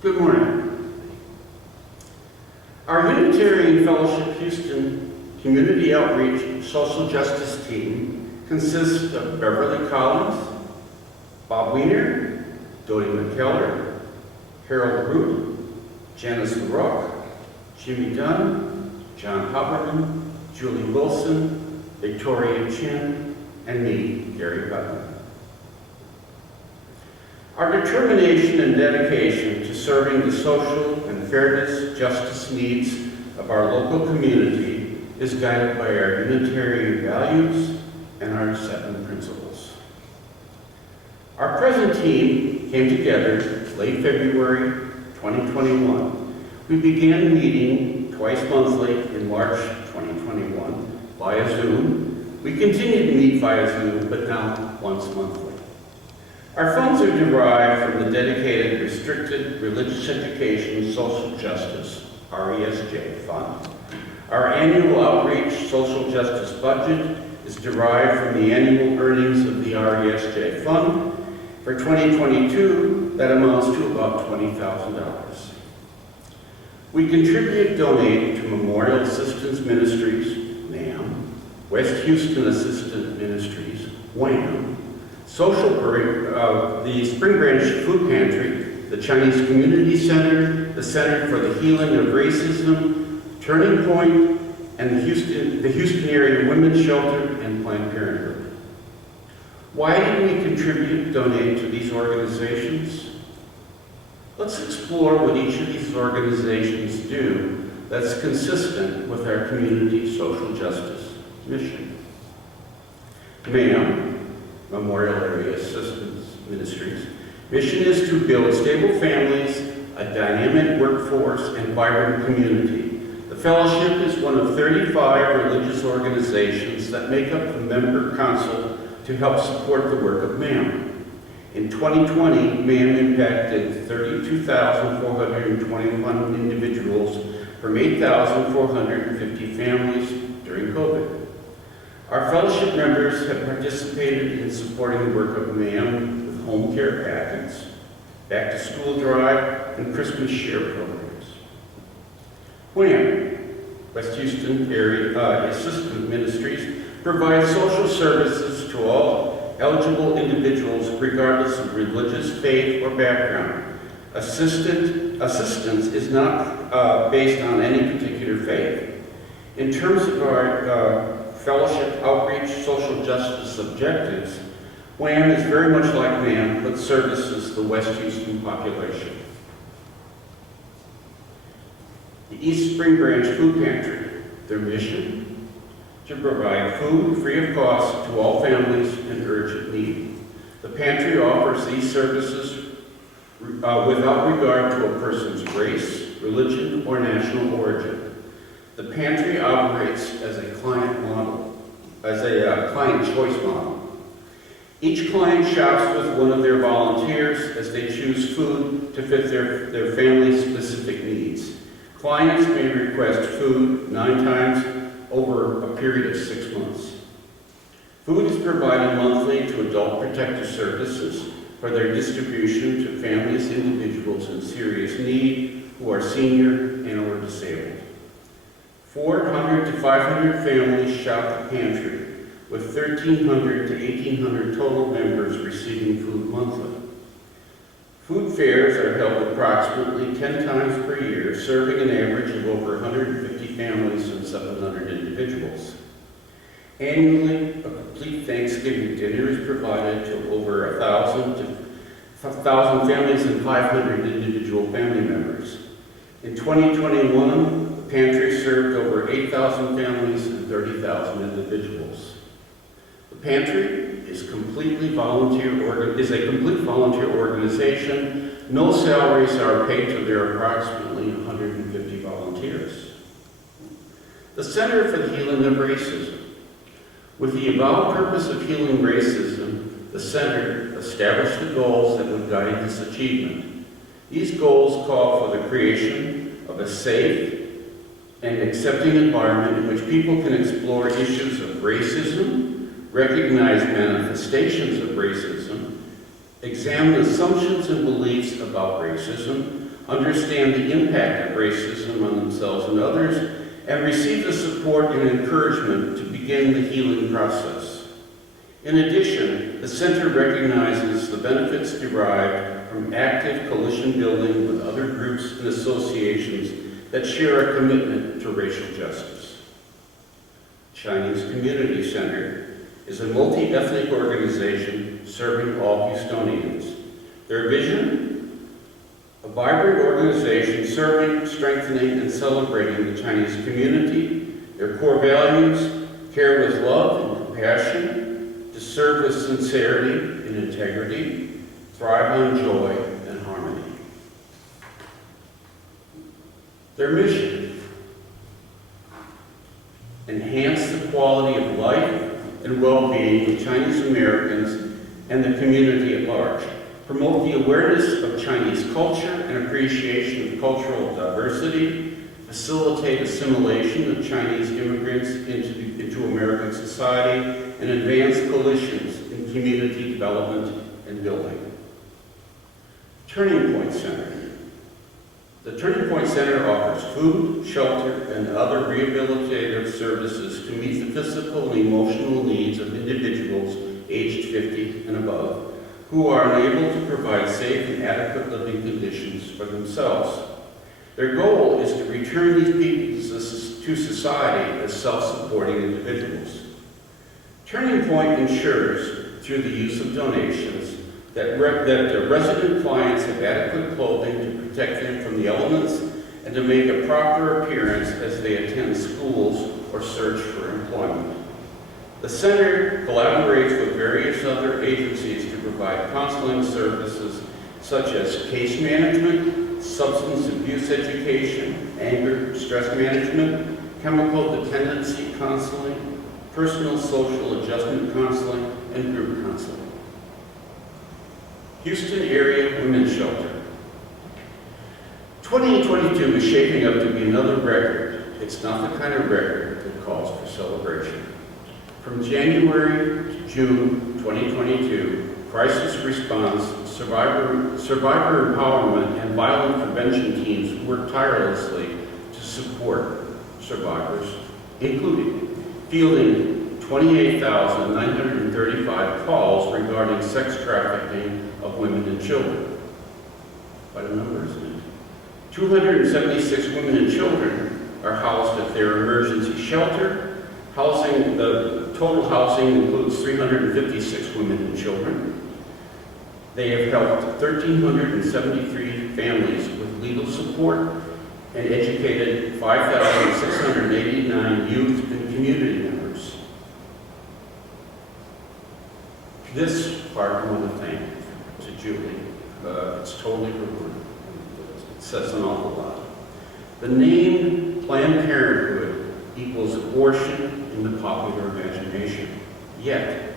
Good morning. Our Unitarian Fellowship Houston Community Outreach Social Justice Team consists of Beverly Collins, Bob Wiener, Dodie McKellar, Harold Root, Janice LaRoque, Jimmy Dunn, John Huberman, Julie Wilson, Victoria Chin, and me, Gary Button. Our determination and dedication to serving the social and fairness justice needs of our local community is guided by our Unitarian values and our 7 principles. Our present team came together late February 2021. We began meeting twice monthly in March 2021 via Zoom. We continue to meet via Zoom, but now once monthly. Our funds are derived from the dedicated Restricted Religious Education Social Justice, RESJ Fund. Our annual outreach social justice budget is derived from the annual earnings of the RESJ Fund. For 2022, that amounts to about $20,000. We contribute donate to Memorial Assistance Ministries, MAM, West Houston Assistance Ministries, WHAM, the Spring Branch Food Pantry, the Chinese Community Center, the Center for the Healing of Racism, Turning Point, and the Houston Area Women's Shelter and Planned Parenthood. Why do we contribute, donate to these organizations? Let's explore what each of these organizations do that's consistent with our community social justice mission. MAM, Memorial Area Assistance Ministries. Mission is to build stable families, a dynamic workforce, and vibrant community. The Fellowship is one of 35 religious organizations that make up the member council to help support the work of MAM. In 2020, MAM impacted 32,421 individuals from 8,450 families during COVID. Our fellowship members have participated in supporting the work of MAM with home care packets, back to school drive, and Christmas share programs. WHAM, West Houston Area Assistance Ministries, provides social services to all eligible individuals regardless of religious faith or background. Assistance is not based on any particular faith. In terms of our fellowship outreach social justice objectives, WHAM is very much like MAM, but services the West Houston population. The East Spring Branch Food Pantry, their mission, to provide food free of cost to all families in urgent need. The pantry offers these services without regard to a person's race, religion, or national origin. The pantry operates as a client choice model. Each client shops with one of their volunteers as they choose food to fit their family's specific needs. Clients may request food 9 times over a period of 6 months. Food is provided monthly to Adult Protective Services for their distribution to families, individuals in serious need who are senior and or disabled. 400 to 500 families shop the pantry, with 1,300 to 1,800 total members receiving food monthly. Food fairs are held approximately 10 times per year, serving an average of over 150 families and 700 individuals. Annually, a complete Thanksgiving dinner is provided to over 1,000 families and 500 individual family members. In 2021, the pantry served over 8,000 families and 30,000 individuals. The pantry is a complete volunteer organization. No salaries are paid to their approximately 150 volunteers. The Center for the Healing of Racism. With the avowed purpose of healing racism, the Center established the goals that would guide this achievement. These goals call for the creation of a safe and accepting environment in which people can explore issues of racism, recognize manifestations of racism, examine assumptions and beliefs about racism, understand the impact of racism on themselves and others, and receive the support and encouragement to begin the healing process. In addition, the Center recognizes the benefits derived from active coalition building with other groups and associations that share a commitment to racial justice. Chinese Community Center is a multi-ethnic organization serving all Houstonians. Their vision? A vibrant organization serving, strengthening, and celebrating the Chinese community. Their core values: care with love and compassion, to serve with sincerity and integrity, thrive on joy and harmony. Their mission: enhance the quality of life and well-being of Chinese Americans and the community at large, promote the awareness of Chinese culture and appreciation of cultural diversity, facilitate assimilation of Chinese immigrants into American society, and advance coalitions in community development and building. Turning Point Center. The Turning Point Center offers food, shelter, and other rehabilitative services to meet the physical and emotional needs of individuals aged 50 and above, who are unable to provide safe and adequate living conditions for themselves. Their goal is to return these people to society as self-supporting individuals. Turning Point ensures, through the use of donations, that the resident clients have adequate clothing to protect them from the elements and to make a proper appearance as they attend schools or search for employment. The center collaborates with various other agencies to provide counseling services such as case management, substance abuse education, anger, stress management, chemical dependency counseling, personal social adjustment counseling, and group counseling. Houston Area Women's Shelter. 2022 is shaping up to be another record. It's not the kind of record that calls for celebration. From January to June 2022, crisis response, survivor empowerment, and violence prevention teams work tirelessly to support survivors, including fielding 28,935 calls regarding sex trafficking of women and children. Quite a number, isn't it? 276 women and children are housed at their emergency shelter. The total housing includes 356 women and children. They have helped 1,373 families with legal support and educated 5,689 youth and community members. This part I want to thank to Julie. It's totally her work. It says an awful lot. The name Planned Parenthood equals abortion in the popular imagination. Yet,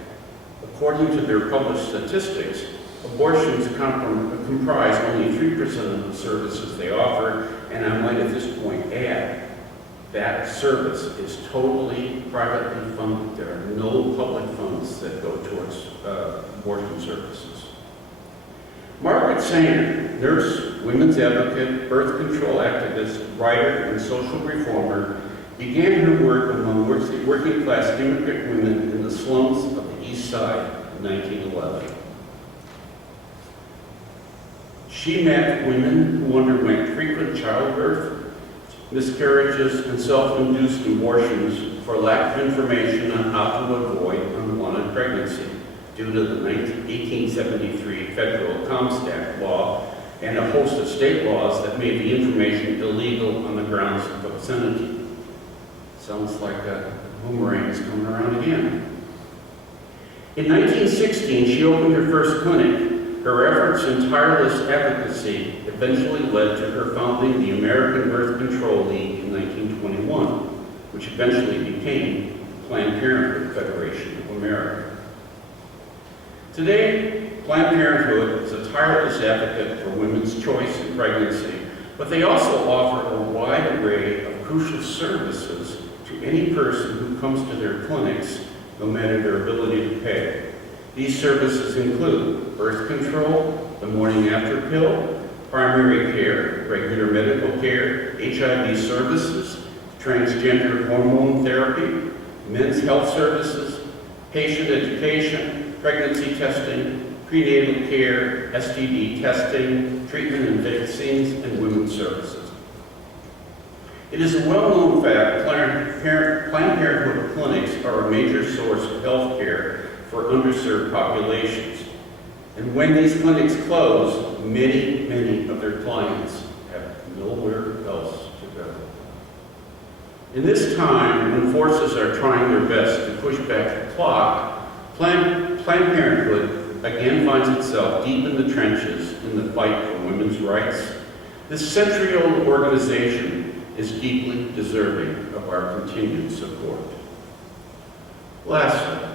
according to their published statistics, abortions comprise only 3% of the services they offer, and I might at this point add, that service is totally privately funded. There are no public funds that go towards abortion services. Margaret Sanger, nurse, women's advocate, birth control activist, writer, and social reformer, began her work among working-class immigrant women in the slums of the East Side in 1911. She met women who underwent frequent childbirth, miscarriages, and self-induced abortions for lack of information on how to avoid unwanted pregnancy due to the 1873 federal Comstock law and a host of state laws that made the information illegal on the grounds of obscenity. Sounds like a boomerang is coming around again. In 1916, she opened her first clinic. Her efforts and tireless advocacy eventually led to her founding the American Birth Control League in 1921, which eventually became Planned Parenthood Federation of America. Today, Planned Parenthood is a tireless advocate for women's choice in pregnancy, but they also offer a wide array of crucial services to any person who comes to their clinics, no matter their ability to pay. These services include birth control, the morning after pill, primary care, regular medical care, HIV services, transgender hormone therapy, men's health services, patient education, pregnancy testing, prenatal care, STD testing, treatment and vaccines, and women's services. It is a well-known fact Planned Parenthood clinics are a major source of health care for underserved populations. And when these clinics close, many of their clients have nowhere else to go. In this time, when forces are trying their best to push back the clock, Planned Parenthood again finds itself deep in the trenches in the fight for women's rights. This century-old organization is deeply deserving of our continued support. Lastly,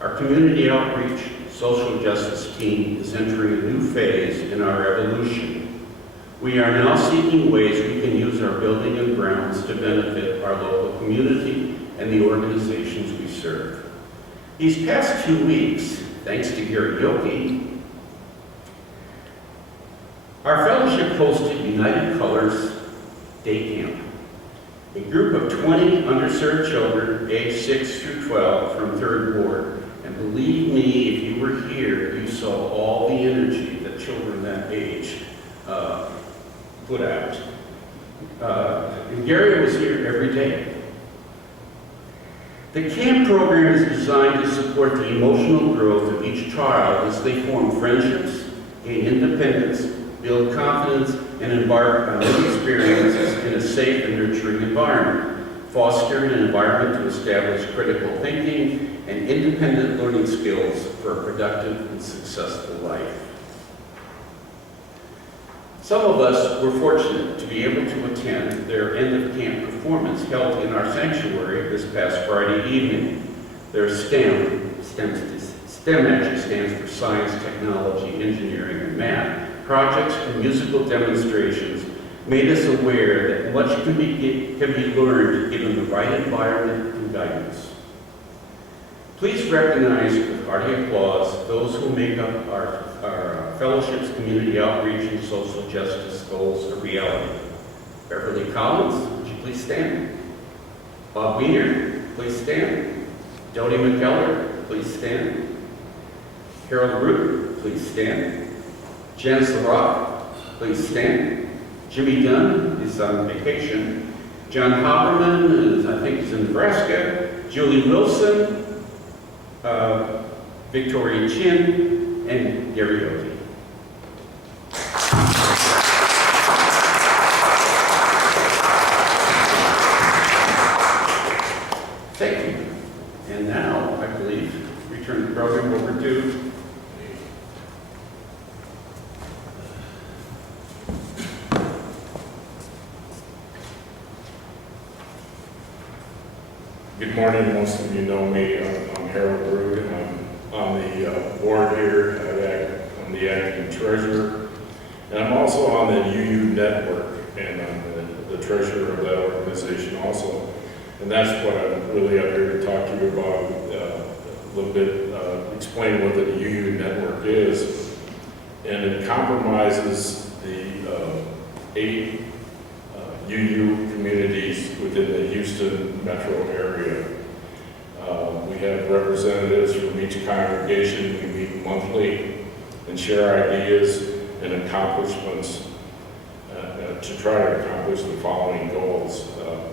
our community outreach social justice team is entering a new phase in our evolution. We are now seeking ways we can use our building and grounds to benefit our local community and the organizations we serve. These past 2 weeks, thanks to karaoke, our fellowship hosted United Colors Day Camp, a group of 20 underserved children aged 6 through 12 from 3rd Ward. And believe me, if you were here, you saw all the energy that children that age put out. And Gary was here every day. The camp program is designed to support the emotional growth of each child as they form friendships, gain independence, build confidence, and embark on new experiences in a safe and nurturing environment, fostering an environment to establish critical thinking and independent learning skills for a productive and successful life. Some of us were fortunate to be able to attend their end-of-camp performance held in our sanctuary this past Friday evening. Their STEM actually stands for Science, Technology, Engineering, and Math, projects and musical demonstrations made us aware that much can be learned given the right environment and guidance. Please recognize with hearty applause those who make up our fellowship's community outreach and social justice goals a reality. Beverly Collins, would you please stand? Bob Wiener, please stand. Jody McKellar, please stand. Harold Root, please stand. Janice LaRock, please stand. Jimmy Dunn is on vacation. John Hopperman is, I think, is in Nebraska. Julie Wilson, Victoria Chin, and Gary Oakley. Thank you. And now, I believe, we turn the program over to Good morning. Most of you know me. I'm Harold Root, and I'm on the board here. I'm the acting treasurer, and I'm also on the UU network, and I'm the treasurer of that organization also. And that's what I'm really up here to talk to you about a little bit, explain what the UU network is. And it compromises the 8 UU communities within the Houston metro area. We have representatives from each congregation. We meet monthly and share ideas and accomplishments to try to accomplish the following goals.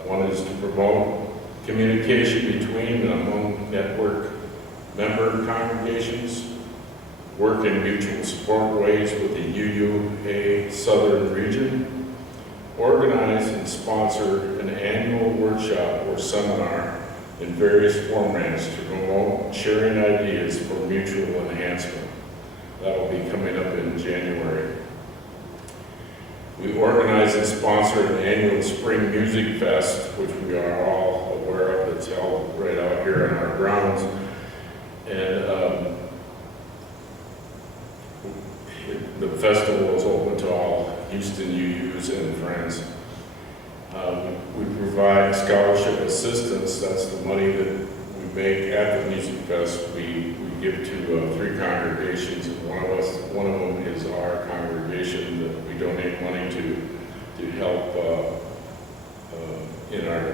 One is to promote communication between and among network member congregations, work in mutual support ways with the UUA Southern region, organize and sponsor an annual workshop or seminar in various formats to promote sharing ideas for mutual enhancement. That will be coming up in January. We organize and sponsor an annual Spring Music Fest, which we are all aware of. It's held right out here in our grounds. And the festival is open to all Houston UUs and friends. We provide scholarship assistance. That's the money that we make at the Music Fest. We give to 3 congregations. One of them is our congregation that we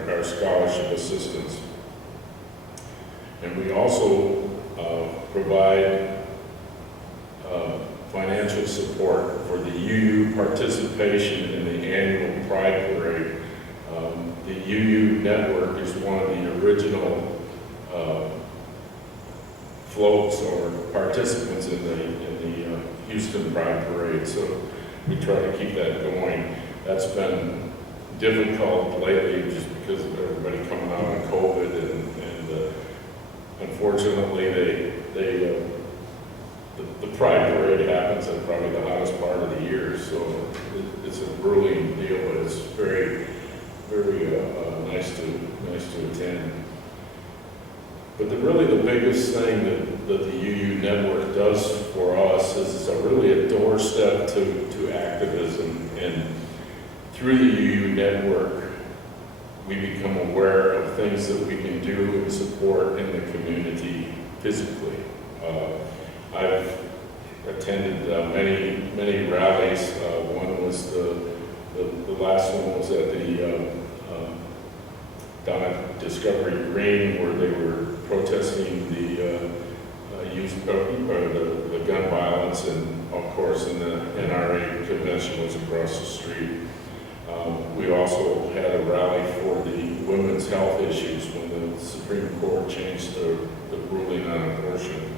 our scholarship assistance. And we also provide financial support for the UU participation in the annual Pride Parade. The UU network is one of the original floats or participants in the Houston Pride Parade, so we try to keep that going. That's been difficult lately just because of everybody coming out on COVID, and unfortunately the Pride Parade happens at probably the hottest part of the year, so it's a grueling deal, but it's very, very nice to attend. But really the biggest thing that the UU network does for us is it's really a doorstep to activism, and through the UU network we become aware of things that we can do and support in the community physically. I've attended many rallies. One was the last one was at the down at Discovery Green, where they were protesting the gun violence, and of course, in the NRA convention was across the street. We also had a rally for the women's health issues when the Supreme Court changed the ruling on abortion.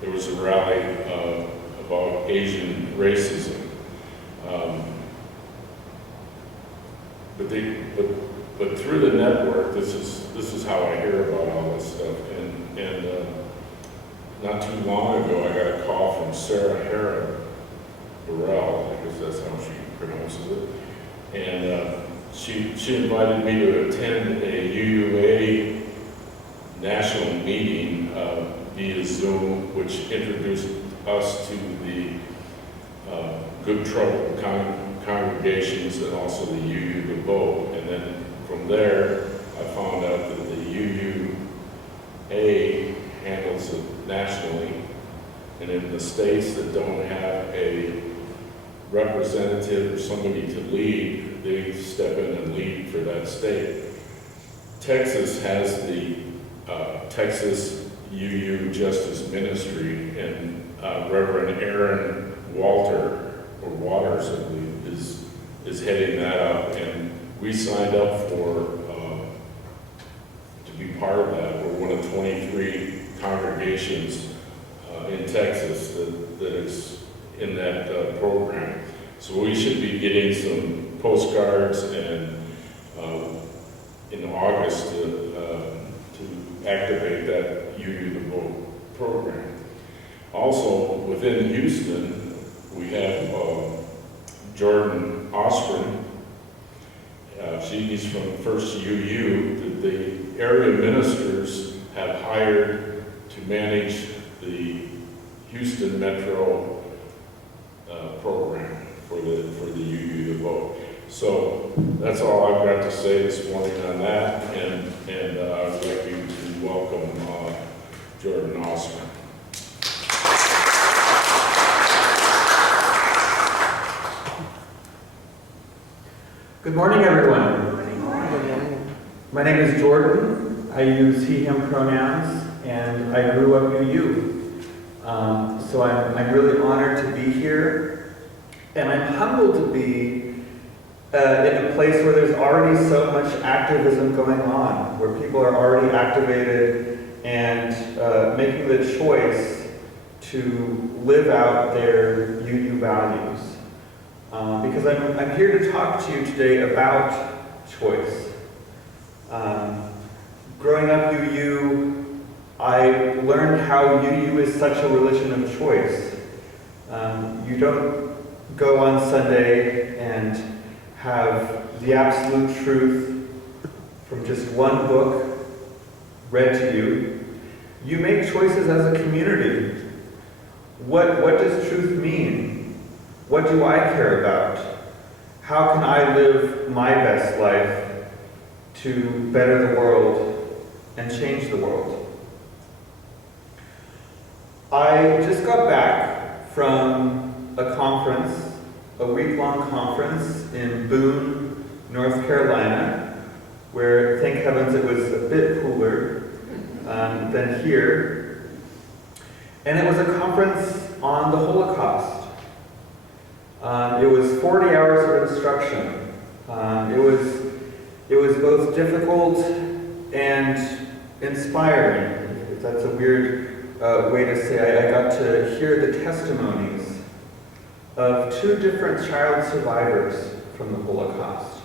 There was a rally about Asian racism. But through the network, this is how I hear about all this stuff. And not too long ago, I got a call from Sarah Hara Burrell, I guess that's how she pronounces it. And she invited me to attend a UUA national meeting via Zoom, which introduced us to the Good Trouble congregations and also the UU to Vote. And then from there, I found out that the UUA handles it nationally, and in the states that don't have a representative or somebody to lead, they step in and lead for that state. Texas has the Texas UU Justice Ministry, and Reverend Aaron Waters, I believe, is heading that up, and we signed up for to be part of that. We're one of 23 congregations in Texas that is in that program. So we should be getting some postcards and in August to activate that UU to Vote program. Also, within Houston, we have Jordan Osman. She's from First UU. The area ministers have hired to manage the Houston Metro program for the UU to Vote. So that's all I've got to say this morning on that, and I'd like you to welcome Jordan Osman. Good morning, everyone. Good morning. My name is Jordan. I use he, him pronouns, and I grew up UU. So I'm really honored to be here, and I'm humbled to be in a place where there's already so much activism going on, where people are already activated and making the choice to live out their UU values. Because I'm here to talk to you today about choice. Growing up UU, I learned how UU is such a religion of choice. You don't go on Sunday and have the absolute truth from just one book read to you. You make choices as a community. What does truth mean? What do I care about? How can I live my best life to better the world and change the world? I just got back from a conference, a week-long conference in Boone, North Carolina, where, thank heavens, it was a bit cooler than here. And it was a conference on the Holocaust. It was 40 hours of instruction. It was both difficult and inspiring, if that's a weird way to say. I got to hear the testimonies of 2 different child survivors from the Holocaust.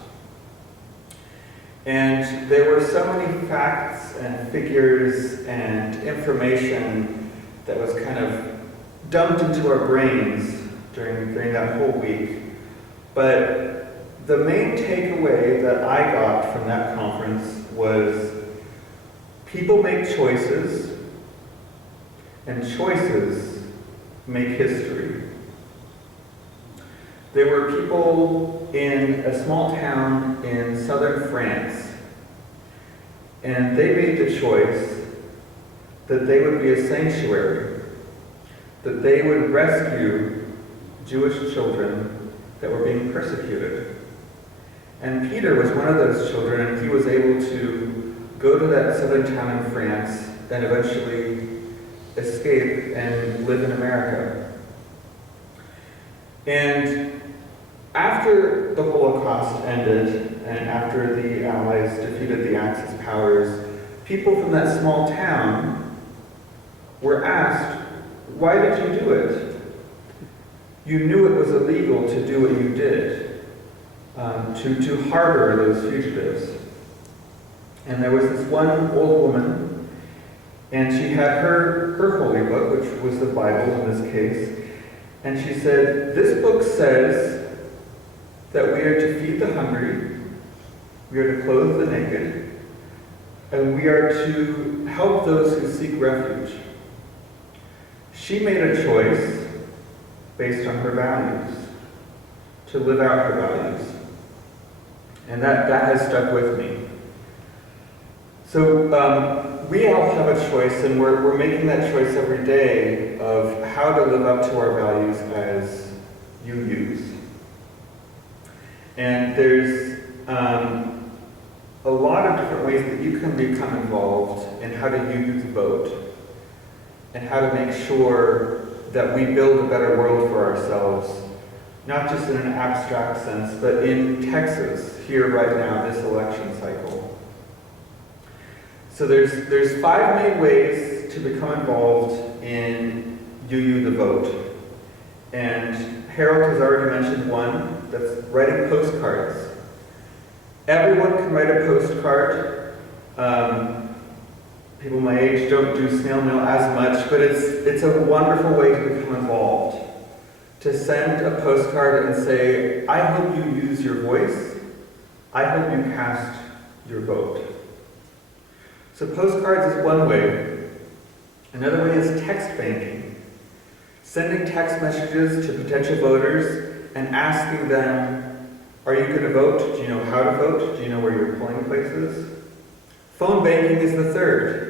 And there were so many facts and figures and information that was kind of dumped into our brains during that whole week. But the main takeaway that I got from that conference was people make choices, and choices make history. There were people in a small town in southern France, and they made the choice that they would be a sanctuary, that they would rescue Jewish children that were being persecuted. And Peter was one of those children, and he was able to go to that southern town in France and eventually escape and live in America. And after the Holocaust ended, and after the Allies defeated the Axis powers, people from that small town were asked, why did you do it? You knew it was illegal to do what you did, to harbor those fugitives. And there was this one old woman, and she had her holy book, which was the Bible in this case, and she said, this book says that we are to feed the hungry, we are to clothe the naked, and we are to help those who seek refuge. She made a choice based on her values, to live out her values. And that has stuck with me. So we all have a choice, and we're making that choice every day of how to live up to our values as UUs. And there's a lot of different ways that you can become involved in how to UU vote, and how to make sure that we build a better world for ourselves, not just in an abstract sense, but in Texas, here right now, this election cycle. So there's 5 main ways to become involved in UU the vote. And Harold has already mentioned one, that's writing postcards. Everyone can write a postcard. People my age don't do snail mail as much, but it's a wonderful way to become involved. To send a postcard and say, I hope you use your voice. I hope you cast your vote. So postcards is one way. Another way is text banking. Sending text messages to potential voters and asking them, are you going to vote? Do you know how to vote? Do you know where your polling place is? Phone banking is the third.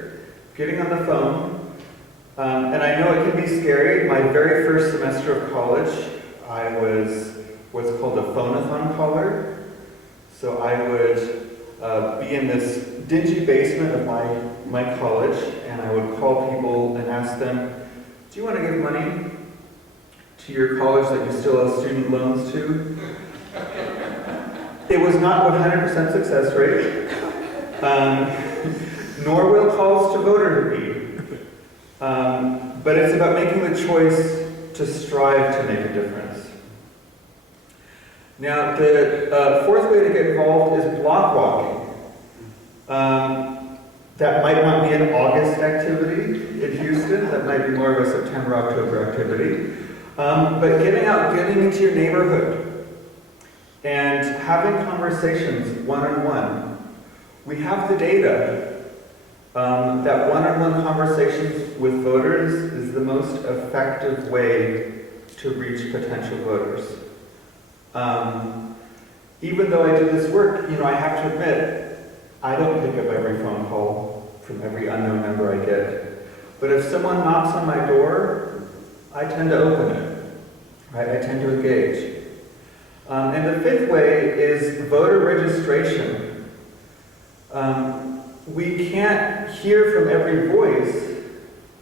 Getting on the phone, and I know it can be scary. My very first semester of college, I was what's called a phone-a-thon caller. So I would be in this dingy basement of my college, and I would call people and ask them, do you want to give money to your college that you still owe student loans to? It was not 100% success rate. Nor will calls to voters be. But it's about making the choice to strive to make a difference. Now, the fourth way to get involved is block walking. That might not be an August activity in Houston. That might be more of a September, October activity. But getting out, getting into your neighborhood, and having conversations one-on-one. We have the data. That one-on-one conversations with voters is the most effective way to reach potential voters. Even though I do this work, I have to admit, I don't pick up every phone call from every unknown number I get. But if someone knocks on my door, I tend to open it. Right? I tend to engage. And the fifth way is voter registration. we can't hear from every voice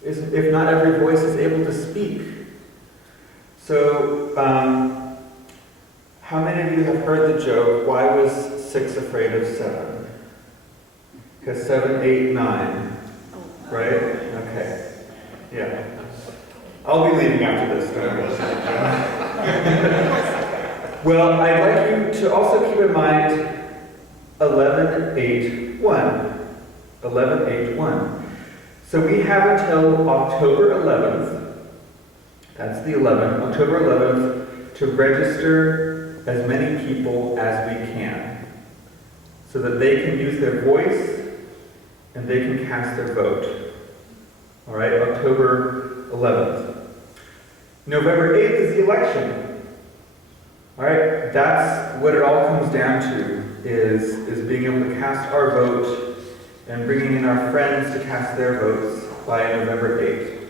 if not every voice is able to speak. So, how many of you have heard the joke, why was 6 afraid of 7? Because 7, 8, 9, right? Okay, yeah. I'll be leaving after this. Well, I'd like you to also keep in mind 11, 8, 1. 11, 8, 1. So we have until October 11th, that's the 11th, October 11th, to register as many people as we can, so that they can use their voice and they can cast their vote. All right, October 11th. November 8th is the election. All right, that's what it all comes down to, is being able to cast our vote and bringing in our friends to cast their votes by November 8th.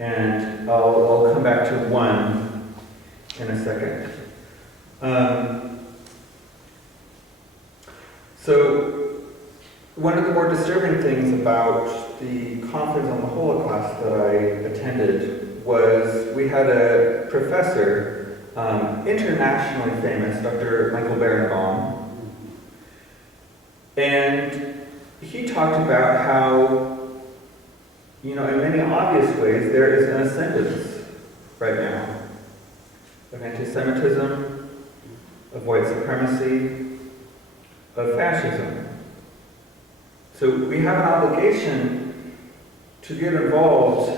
And I'll come back to 1 in a second. So, one of the more disturbing things about the conference on the Holocaust that I attended was we had a professor, internationally famous, Dr. Michael Berenbaum, and he talked about how, in many obvious ways, there is an ascendance right now of anti-Semitism, of white supremacy, of fascism. So we have an obligation to get involved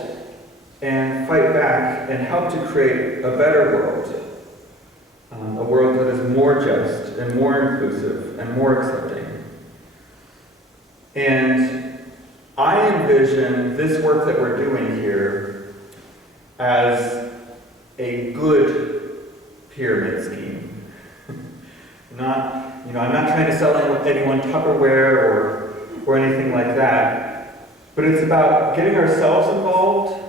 and fight back and help to create a better world. A world that is more just and more inclusive and more accepting. And I envision this work that we're doing here as a good pyramid scheme. I'm not trying to sell anyone Tupperware or anything like that, but it's about getting ourselves involved,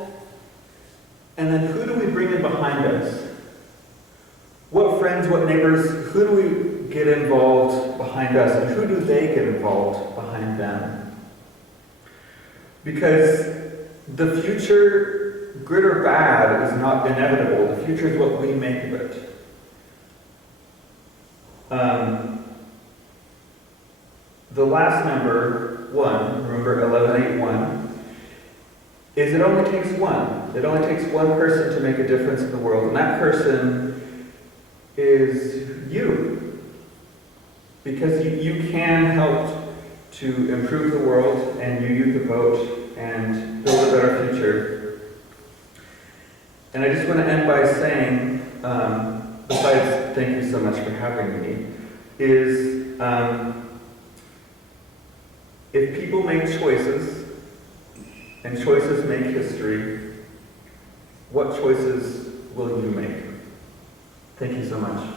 and then who do we bring in behind us? What friends, what neighbors, who do we get involved behind us, and who do they get involved behind them? Because the future, good or bad, is not inevitable. The future is what we make of it. The last number, 1, remember 1181, is it only takes one. It only takes one person to make a difference in the world, and that person is you. Because you can help to improve the world, and you use the vote and build a better future. And I just want to end by saying, besides thank you so much for having me, is if people make choices, and choices make history, what choices will you make? Thank you so much.